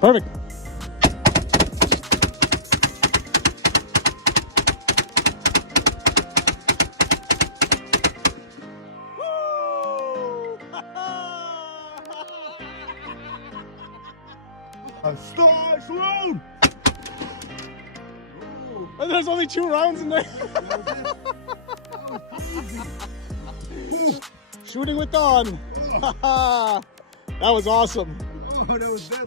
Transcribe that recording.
Perfect. And there's only 2 rounds in there. Shooting with Dawn. That was awesome. Oh, that was deadly.